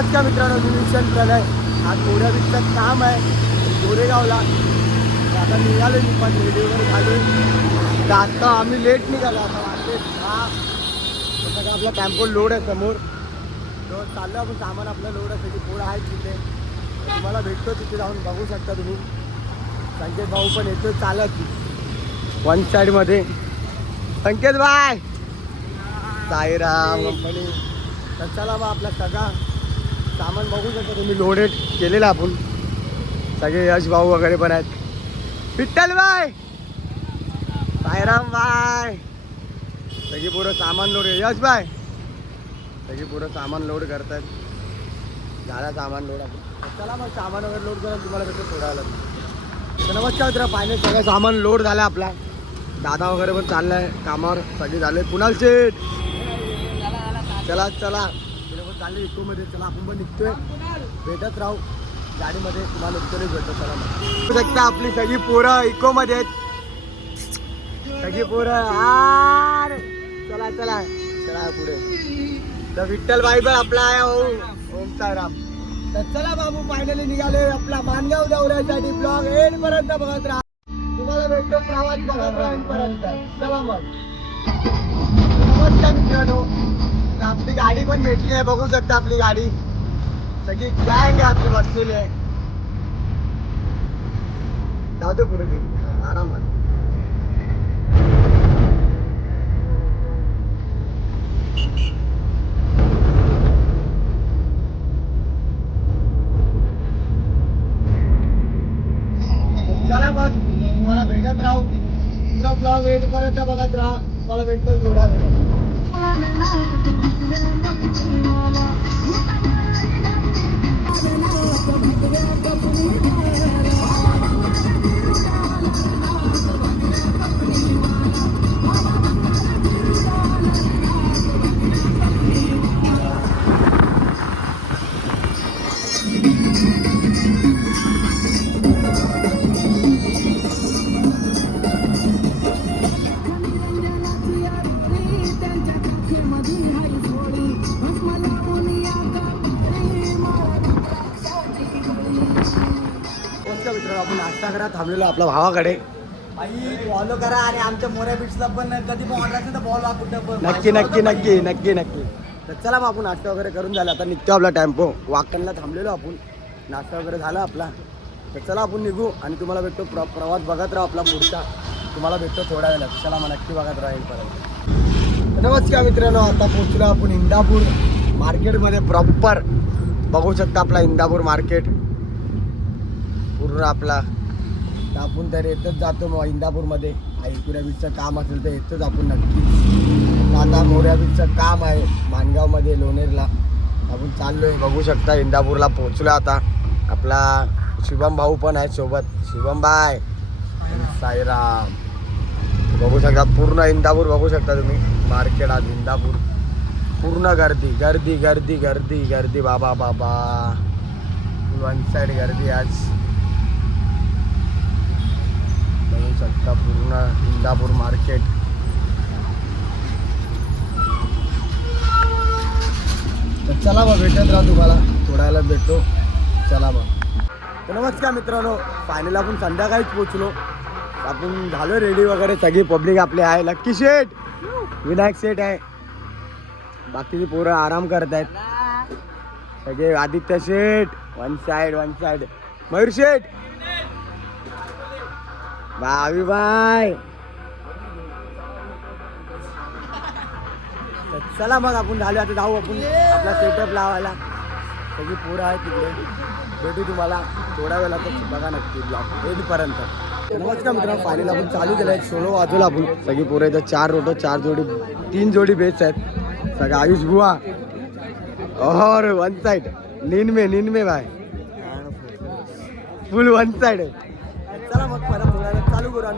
नमस्कार मित्रांनो, मी विशाल प्रलय. आज मोऱ्याबीचचं काम आहे गोरेगावला. आता निघालो मी पण रेडी वगैरे झालो. तर आता आम्ही लेट निघालो. आता वाटते सगळं आपला टेम्पो लोड आहे समोर. तो चाललो आपण, सामान आपलं लोड आहे. त्याची पोळं आहे तिथे. तुम्हाला भेटतो तिथे जाऊन बघू शकता तुम्ही. संकेत भाऊ पण येतो चालत वन साईडमध्ये. संकेत भाई साईराम कंपनी. तर चला मग आपला सगळा सामान बघू शकता तुम्ही, लोडेड केलेला आपण. सगळे यश भाऊ वगैरे पण आहेत. विठ्ठल बाय, साईराम बाय, सगळी पुरं सामान लोड. यश बाय सगळी पुरं सामान लोड करतात. झाला सामान लोड आपण. चला मग सामान वगैरे लोड करून तुम्हाला कसं सोडायला. तर नमस्कार मित्र, फायनल सगळं सामान लोड झालं आपला. दादा वगैरे पण चाललाय कामावर. सगळे झाले. कुणाल शेठ चला चला चालले इकोमध्ये. चला आपण पण निघतोय. भेटत राहू गाडीमध्ये, तुम्हाला उत्तरच भेटतो. चला मग शकता आपली सगळी पोरं इकोमध्ये आहेत. सगळी पोरं आर चला चला चला पुढे. तर विठ्ठल बाई पण आपला आहे. ओम साईराम. तर चला बाबू, फायनली निघाले आपला मानगाव दौऱ्यासाठी. ब्लॉग एंड पर्यंत बघत राहा. तुम्हाला भेटतो प्रवास बघत राहा एंड पर्यंत. चला मग. नमस्कार मित्रांनो, आपली गाडी पण भेटली आहे. बघू शकता आपली गाडी. सगळी गँग आहे आपली बसलेली आहे. जाऊ पुढे आरामात. चला मग, तुम्हाला भेटत राहू. तुला ब्लॉग एंड पर्यंत बघत राहा. तुम्हाला भेटतो थोडा वेळ. मित्रांनो, आपण नाश्ता करा थांबलेलो आपल्या भावाकडे. फॉलो करा आणि आमच्या मोऱ्या बीचला पण कधी पण ऑर्डर असेल तर फॉलो कुठं. नक्की नक्की नक्की नक्की नक्की. तर चला मग आपण नाश्ता वगैरे करून झाला. आता निघतो आपला टेम्पो. वाकणला थांबलेलो आपण. नाश्ता वगैरे झाला आपला. तर चला आपण निघू आणि तुम्हाला भेटतो. प्रवास बघत राहा आपला पुढचा. तुम्हाला भेटतो थोड्या वेळात. चला मग नक्की बघत राहील पर्यंत. नमस्कार मित्रांनो, आता पोहोचलो आपण इंदापूर मार्केटमध्ये. प्रॉपर बघू शकता आपला इंदापूर मार्केट पूर्ण आपला. तर आपण तर येतच जातो मग इंदापूरमध्ये. मोऱ्या बीचचं काम असेल तर येतच आपण नक्की. आता मोऱ्या बीचचं काम आहे मानगावमध्ये लोणेरला. आपण चाललोय. बघू शकता इंदापूरला पोहोचलो आता. आपला शुभम भाऊ पण आहे सोबत. शुभम बाय साईराम. बघू शकता पूर्ण इंदापूर बघू शकता तुम्ही. मार्केट आज इंदापूर पूर्ण गर्दी गर्दी गर्दी गर्दी गर्दी. बाबा बाबा, वन साईड गर्दी आज. बघू शकता पूर्ण इंदापूर मार्केट. तर चला मग भेटत राहा तुम्हाला. थोड्या वेळात भेटतो. चला मग. तर नमस्कार मित्रांनो, फायनल आपण संध्याकाळीच पोचलो. आपण झालो रेडी वगैरे. सगळी पब्लिक आपले आहे. लक्की शेठ, विनायक शेठ आहे. बाकीची पोरं आराम करत आहेत. सगळे Aditya Sheth one side one side. Mayur Sheth, भावी बाय. चला मग आपण झालो. आता जाऊ आपण आपला सेटअप लावायला. सगळी पोरं आहेत तिकडे. भेटू तुम्हाला थोड्या वेळातच. बघा नक्की ब्लॉग एंडपर्यंत. नमस्कार मित्रांनो, फायनल आपण चालू केलं आहे. सोलो वाजवला आपण. सगळी पोरं इथं 4 रोटो 4 जोडी 3 जोडी बेस आहेत. सगळं आयुष बुवा और वन साइड निन्मे भाई फुल वन साइड. चला मग परत थोड्या चालू करू.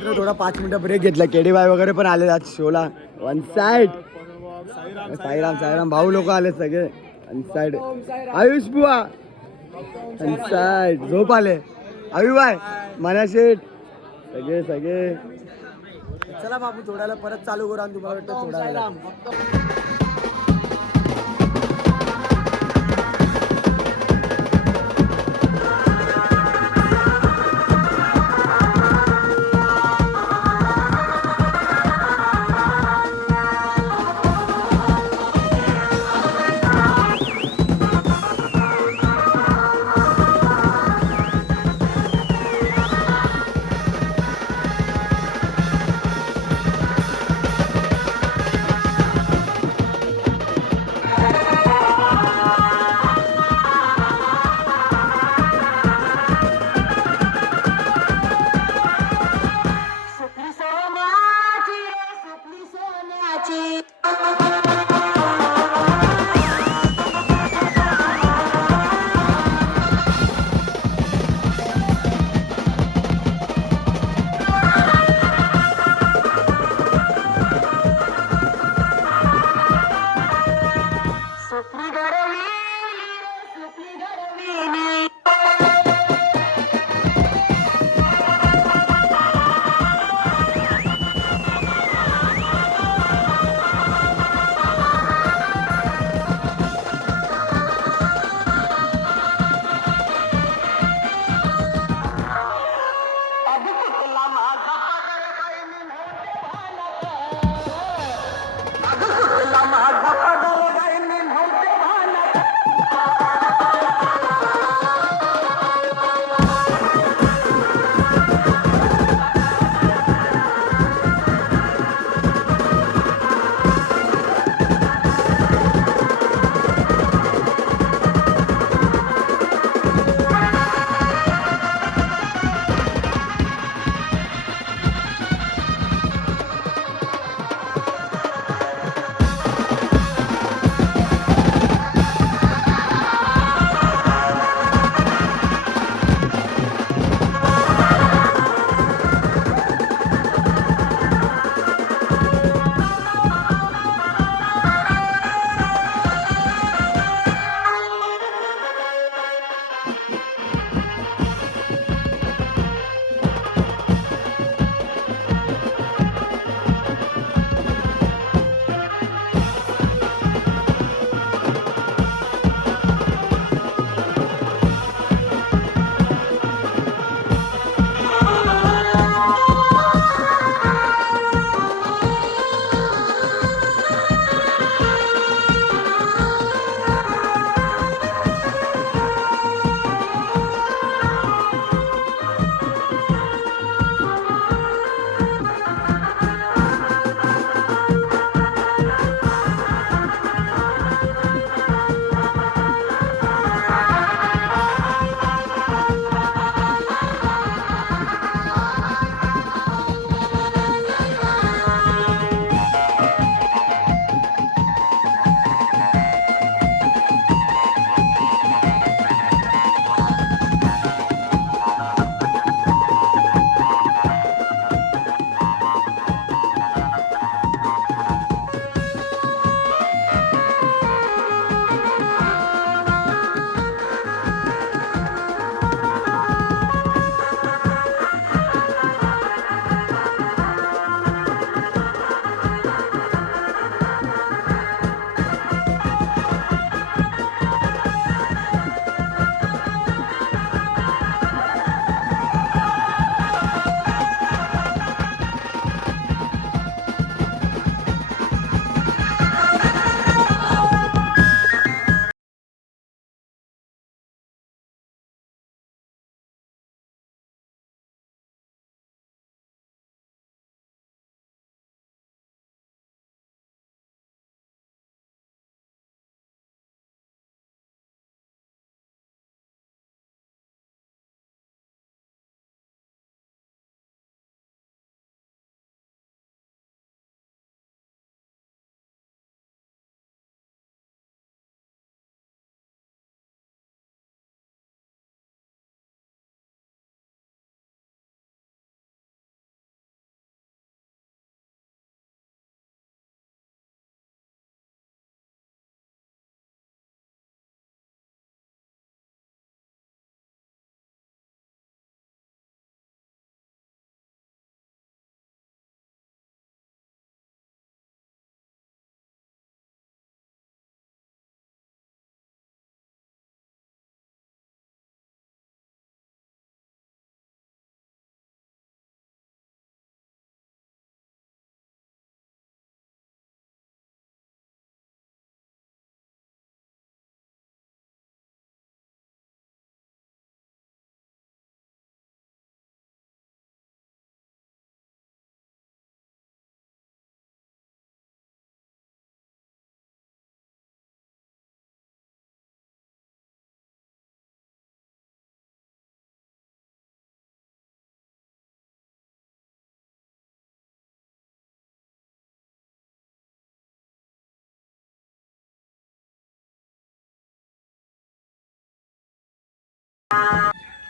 मित्र थोडा 5 मिनिटं ब्रेक घेतला. केडी बाय वगैरे पण आले आज शोला. वन साइड साईराम भाऊ लोक आले सगळे. वन साइड आयुष बुवा वन साइड झोप आले. अभि बाय मना शेठ सगळे चला बाबू थोड्याला परत चालू करू आणि तुम्हाला वाटतं थोडा वेळात.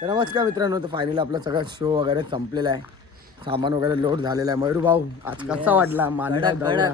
तर नमस्कार मित्रांनो, तर फायनली आपला सगळा शो वगैरे संपलेला आहे. सामान वगैरे लोड झालेला आहे. मयूर भाऊ आज कसा वाटला मालगाव दौरा?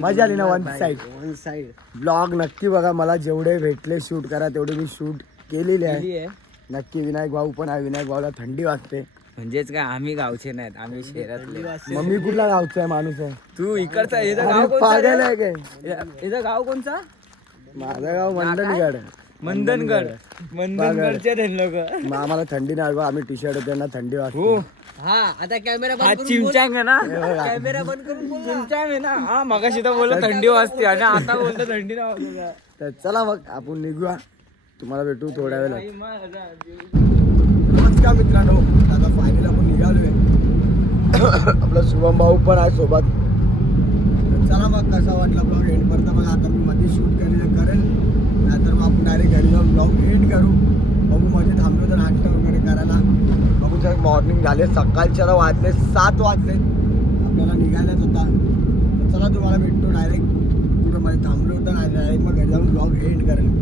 मजा आली ना? वन साइड ब्लॉग नक्की बघा. मला जेवढे भेटले शूट करा तेवढे मी शूट केलेले आहे. नक्की विनायक भाऊ पण आहे. विनायक भाऊला थंडी वाजते. म्हणजेच काय, आम्ही गावचे नाहीत, आम्ही शहरातले. मम्मी कुठला गावचा आहे माणूस आहे? तू इकडचा. याचं अरे गाव कोणचं पागल रे? आहे काय? याचं गाव कोणचा? माझं गाव मंडणगड. मंदनगडचे लोक. मग आम्हाला थंडी नाही बा. आम्ही टी शर्ट त्यांना थंडी हो. वाजते. हा आता कॅमेरा हा चिमचांग आहे ना? कॅमेरा बंद करून बोल. चिमचांग आहे ना? हा मगाशी तर बोलला थंडी वाजते आणि आता बोलतो थंडी नाही वाजत. तर चला मग आपण निघूया. तुम्हाला भेटू थोड्या वेळात. नमस्कार मित्रांनो, आता फायनल आपण निघालोय. आपला शुभम भाऊ पण आहे सोबत. तर चला मग कसा वाटला ब्लॉग एंड पर्यंत बघा. आता मी मध्ये शूट करेल, नाहीतर मग आपण डायरेक्ट घरी जाऊन ब्लॉग एंड करू. बघू मध्ये थांबलो तर नाश्ता वगैरे करायला. बघू सर मॉर्निंग झाले, सकाळच्याला वाजले 7 वाजले. आपल्याला निघायलाच होता. तर चला तुम्हाला भेटतो डायरेक्ट. कुठं मध्ये थांबलो होतं नाही, डायरेक्ट मग घरी जाऊन ब्लॉग एंड करेल.